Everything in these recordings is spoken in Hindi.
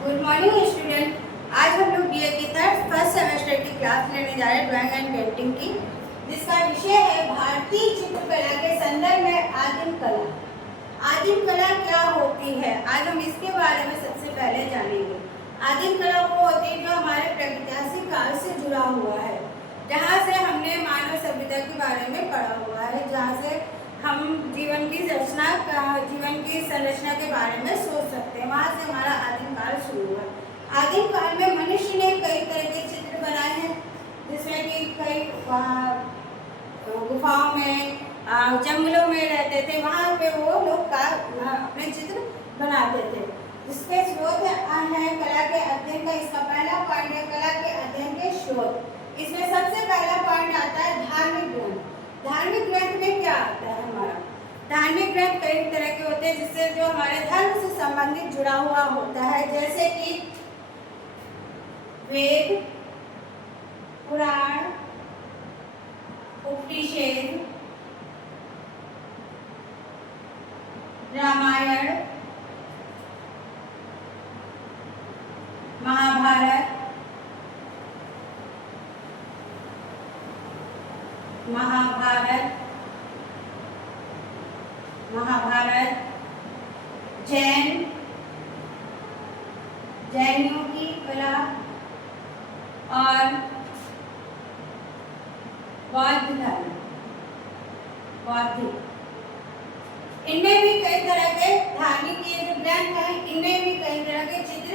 Good morning student. आज हम लोग बीए की फर्स्ट सेमेस्टर की क्लास लेने जा रहे हैं ड्राइंग एंड पेंटिंग की, जिसका विषय है भारतीय चित्रकला के संदर्भ में आदिम कला। आदिम कला क्या होती है, आज हम इसके बारे में सबसे पहले जानेंगे। आदिम कला वो होती है जो हमारे प्रागैतिहासिक काल से जुड़ा हुआ है, जहाँ से हमने मानव सभ्यता के बारे में पढ़ा हुआ है, जहाँ से हम जीवन की संरचना के बारे में सोच सकते हैं। वहाँ से हमारा आदिम काल शुरू हुआ। आदिम काल में मनुष्य ने कई तरह के चित्र बनाए हैं, जिसमें कि कई गुफाओं में, जंगलों में रहते थे, वहाँ पे वो लोग अपने चित्र बनाते थे। इसके स्रोत है कला के अध्ययन का। इसका पहला पॉइंट है कला के अध्ययन के स्रोत। इसमें सबसे पहला पॉइंट आता है धार्मिक ग्रंथ। धार्मिक ग्रंथ में क्या आता है हमारा? धार्मिक ग्रंथ कई तरह के होते हैं, जिससे जो हमारे धर्म से संबंधित जुड़ा हुआ होता है, जैसे कि वेद, पुराण, उपनिषद, रामायण, महाभारत, जैनियों की कला और बौद्ध धर्म, इनमें भी कई तरह के धार्मिक ये जो ग्रंथ हैं, इनमें भी कई तरह के चित्र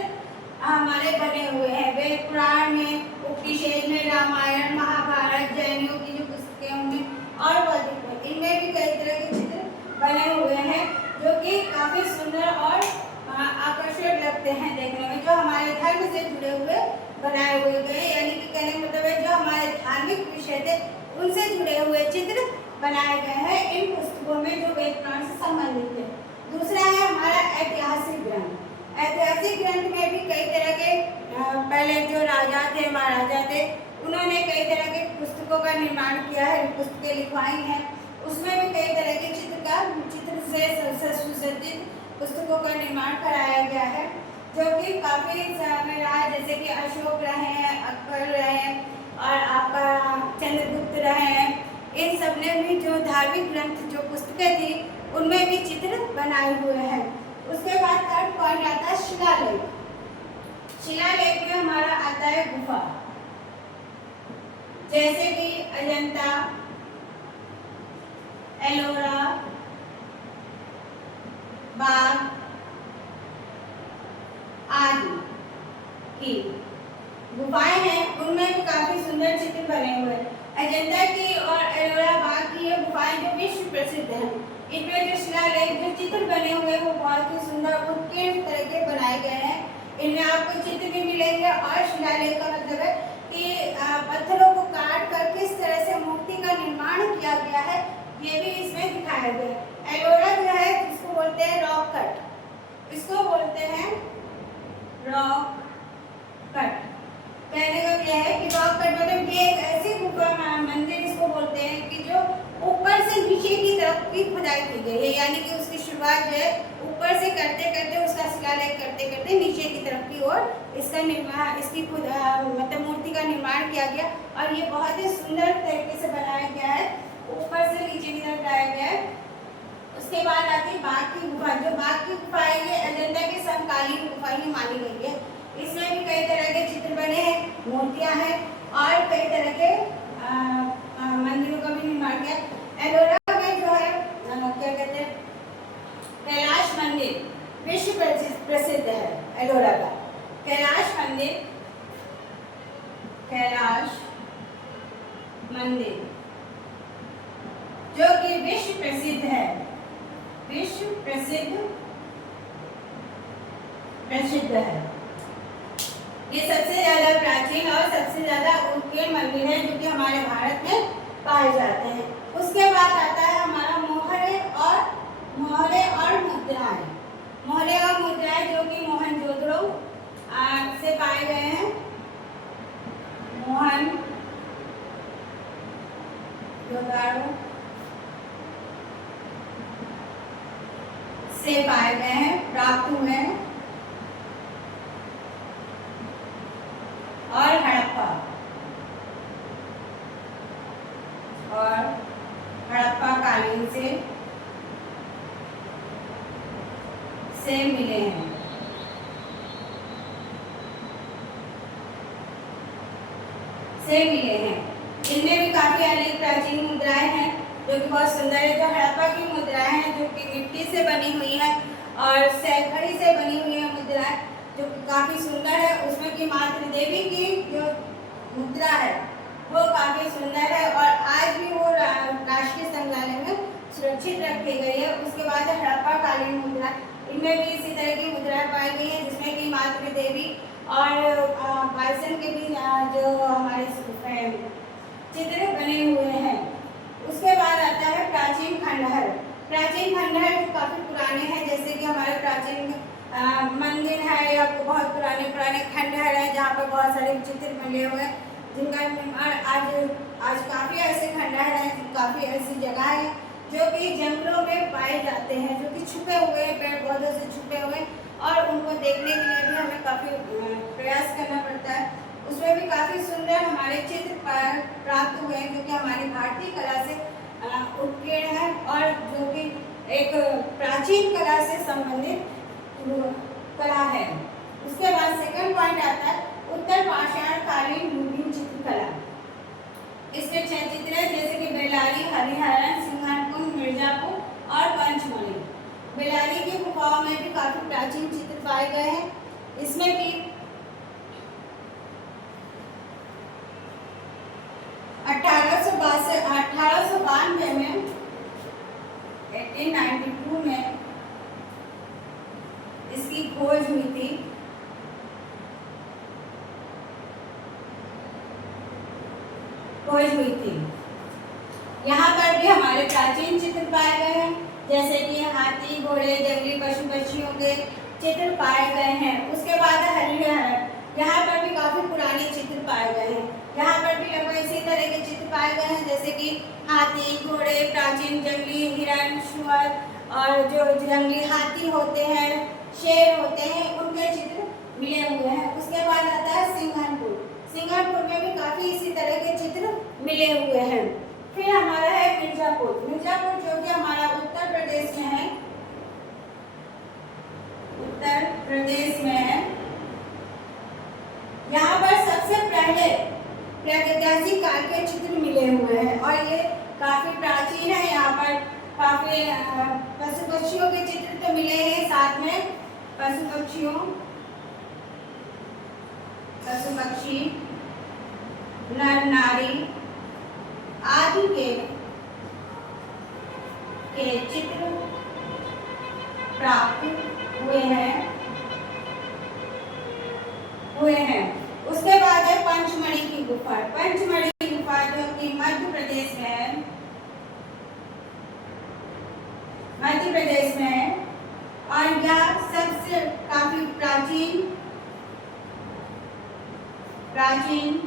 हमारे बने हुए हैं। वेद पुराण में, उपनिषद में, रामायण, महाभारत, जैनियों की जो पुस्तकें होंगी और बौद्ध में, इनमें भी कई तरह के चित्र बने हुए हैं, जो कि काफी सुंदर और आकर्षक लगते हैं देखने में, जो हमारे धर्म से जुड़े हुए बनाए हुए गए, यानी कि कहने का मतलब है जो हमारे धार्मिक विषय थे उनसे जुड़े हुए चित्र बनाए गए हैं इन पुस्तकों में, जो वेद पुराण से संबंधित है। दूसरा है हमारा ऐतिहासिक ग्रंथ। ऐतिहासिक ग्रंथ में भी कई तरह के पहले जो राजा थे, महाराजा थे, उन्होंने कई तरह के पुस्तकों का निर्माण किया है, पुस्तकें लिखवाई हैं। उसमें भी कई तरह के चित्र से सुसज्जित पुस्तकों का निर्माण कराया गया है, जो कि काफी समय रहा है, जैसे कि अशोक रहे हैं, अकबर रहे हैं और आपका चंद्रगुप्त रहे हैं। इन सब ने भी जो धार्मिक ग्रंथ जो पुस्तकें थी उनमें भी चित्र बनाए हुए हैं। उसके बाद थर्ड पॉइंट आता है शिलालेख। शिलालेख में हमारा आता है गुफा, जैसे कि अजंता, एलोरा, बाग आदि की गुफाएं हैं, उनमें भी काफी सुंदर चित्र बने हुए हैं। अजंता की और एलोरा बाग की ये गुफाएं जो विश्व प्रसिद्ध हैं, इनमें जो शिलालेख जो चित्र बने हुए वो बहुत ही सुंदर उत्कीर्ण तरह के बनाए गए हैं। इनमें आपको चित्र भी मिलेंगे और शिलालेख का मतलब है कि पत्थरों को काट कर किस तरह से मूर्ति का निर्माण किया गया है, ये भी इसमें दिखाया गया है। एलोरा जो है इसको बोलते हैं रॉक कट, इसको बोलते हैं रॉक कट। कहने का क्या है कि रॉक कट मतलब ये एक ऐसी गुफा मंदिर इसको बोलते हैं कि जो ऊपर से नीचे की तरफ की खुदाई की गई है, यानी कि उसकी शुरुआत जो है ऊपर से करते करते उसका शिलालेख करते करते नीचे की तरफ की ओर इसका निर्माण, इसकी मतलब मूर्ति का निर्माण किया गया और ये बहुत ही सुंदर तरीके से बनाया गया है, ऊपर से नीचे की तरफ लाया गया है। उसके बाद आती है बाघ की गुफा। जो बाघ की गुफा है ये अजंता की समकालीन गुफा ही मानी गई है। इसमें भी कई तरह के चित्र बने हैं, मूर्तियां हैं और कई तरह के मंदिरों का भी निर्माण किया। एलोरा में जो है क्या कहते हैं, कैलाश मंदिर विश्व प्रसिद्ध है। एलोरा का कैलाश मंदिर जो कि विश्व प्रसिद्ध है, विश्व प्रसिद्ध है। ये सबसे ज्यादा प्राचीन और सबसे ज्यादा उत्कीर्ण मंदिर है जो कि हमारे भारत में पाए जाते हैं। उसके बाद आता है हमारा मोहरे और मुद्राएं। मोहरे और मुद्राएं जो कि मोहनजोदड़ो से पाए गए हैं। मोहनजोदड़ो से पाए गए हैं, प्राप्त हुए हैं। से मिले हैं। इनमें भी काफी अनेक प्राचीन मुद्राएं हैं जो कि बहुत सुंदर है। जो हड़प्पा की मुद्राएं हैं जो कि मिट्टी से बनी हुई है और सैकड़ी से बनी हुई है मुद्राएं जो कि काफी सुंदर है। उसमें की मातृ देवी की जो मुद्रा है वो काफी सुंदर है और आज भी वो राष्ट्रीय संग्रहालय में सुरक्षित रखी गई है। उसके बाद हड़प्पा कालीन मुद्रा, इनमें भी इसी तरह की मुद्राएं पाई गई है जिसमें कि मातृ देवी और बाइसन के भी जो हमारे चित्र बने हुए हैं। उसके बाद आता है प्राचीन खंडहर। प्राचीन खंडहर काफी पुराने हैं, जैसे कि हमारे प्राचीन मंदिर है या बहुत पुराने खंडहर है जहाँ पर बहुत सारे चित्र बने हुए हैं जिनका निर्माण आज काफी ऐसे खंडहर हैं, काफी ऐसी जगह है जो कि जंगलों में पाए जाते हैं, जो कि छुपे हुए पेड़ पौधों से छुपे हुए और उनको देखने के लिए भी हमें काफी प्रयास करना पड़ता है। उसमें भी काफी सुंदर हमारे चित्र प्राप्त हुए हैं क्योंकि हमारी भारतीय कला से उत्कीर्ण है और जो कि एक प्राचीन कला से संबंधित कला है। उसके बाद सेकंड पॉइंट आता है उत्तर पाषाण कालीन मूर्ति चित्रकला। इसमें 6 चित्र है जैसे कि बेलारी, हरिहरन, सिंघनपुर, मिर्जापुर और पंचमढ़ी। बेलारी की गुफाओं में भी काफी प्राचीन चित्र पाए गए हैं। इसमें भी 1892 में 1892 में इसकी खोज हुई थी। यहाँ पर भी हमारे प्राचीन चित्र पाए गए हैं जैसे कि हाथी, घोड़े, जंगली पशु पक्षियों के चित्र पाए गए हैं। उसके बाद हरिहर, यहाँ पर भी काफी पुराने चित्र पाए गए हैं। यहाँ पर भी लगभग इसी तरह के चित्र पाए गए हैं जैसे कि हाथी, घोड़े, प्राचीन जंगली हिरण, सुअर और जो जंगली हाथी होते हैं, शेर होते हैं, उनके चित्र मिले हुए हैं। उसके बाद आता है सिंघनपुर। सिंघनपुर में भी काफी इसी तरह के चित्र मिले हुए हैं। फिर हमारा है मिर्जापुर। मिर्जापुर जो कि हमारा उत्तर प्रदेश में है, उत्तर प्रदेश में है। यहाँ पर सबसे पहले प्रागैतिहासिक काल के चित्र मिले हुए हैं और ये काफी प्राचीन है। यहाँ पर काफी पशु पक्षियों के चित्र तो मिले हैं, साथ में पशु पक्षी, नर नारी आदि के चित्र प्राप्त हुए हैं। उसके बाद है पंचमढ़ी की गुफा। पंचमढ़ी की गुफा जो कि मध्य प्रदेश में है, और यह सबसे काफी प्राचीन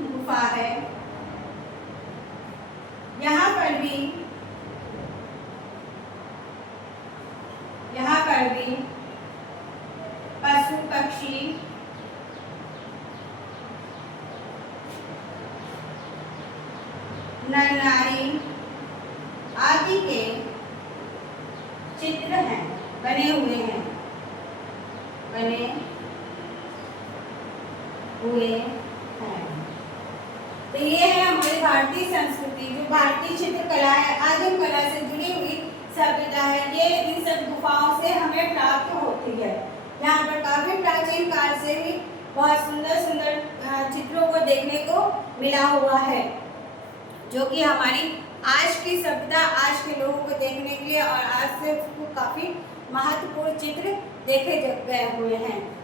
गुफा है। यहाँ पर भी पशु पक्षी, नर नारी आदि के चित्र हैं, बने हुए हैं। तो ये है हमारी भारतीय संस्कृति, जो भारतीय चित्रकला है, आदिम कला से जुड़ी हुई सभ्यता है। ये इन सब गुफाओं से हमें प्राप्त होती है। यहाँ पर काफी प्राचीन काल से भी बहुत सुंदर सुंदर चित्रों को देखने को मिला हुआ है, जो कि हमारी आज की सभ्यता, आज के लोगों को देखने के लिए और आज से काफी महत्वपूर्ण चित्र देखे गए हुए हैं।